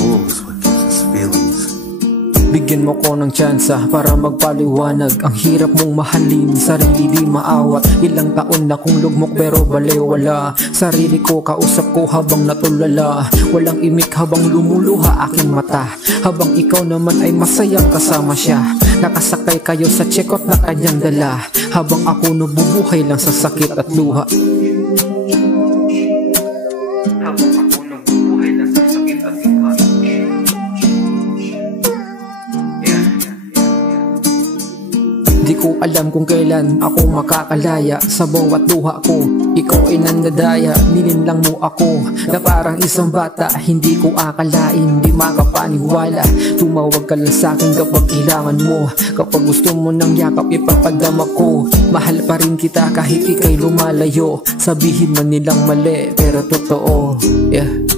knows what gives us feelings. Bigyan mo ko ng tsansa para magpaliwanag. Ang hirap mong mahalin, sarili di maawat. Ilang taon na kong lugmok pero balewala. Sarili ko kausap ko habang natulala. Walang imik habang lumuluha aking mata. Habang ikaw naman ay masayang kasama siya. Nakasakay kayo sa tsekot na kanyang dala. Habang ako nabubuhay lang sa sakit at luha. Habang ako nabubuhay lang sa sakit at luha. Di ko alam kung kailan ako makakalaya. Sa bawat luha ko, ikaw ay nandadaya. Nilinlang mo ako na parang isang bata. Hindi ko akalain, di makapaniwala. Tumawag ka lang sa'kin kapag kailangan mo. Kapag gusto mo ng yakap, ipapadama ko. Mahal pa rin kita kahit ika'y lumalayo. Sabihin man nilang mali, pero totoo, yeah.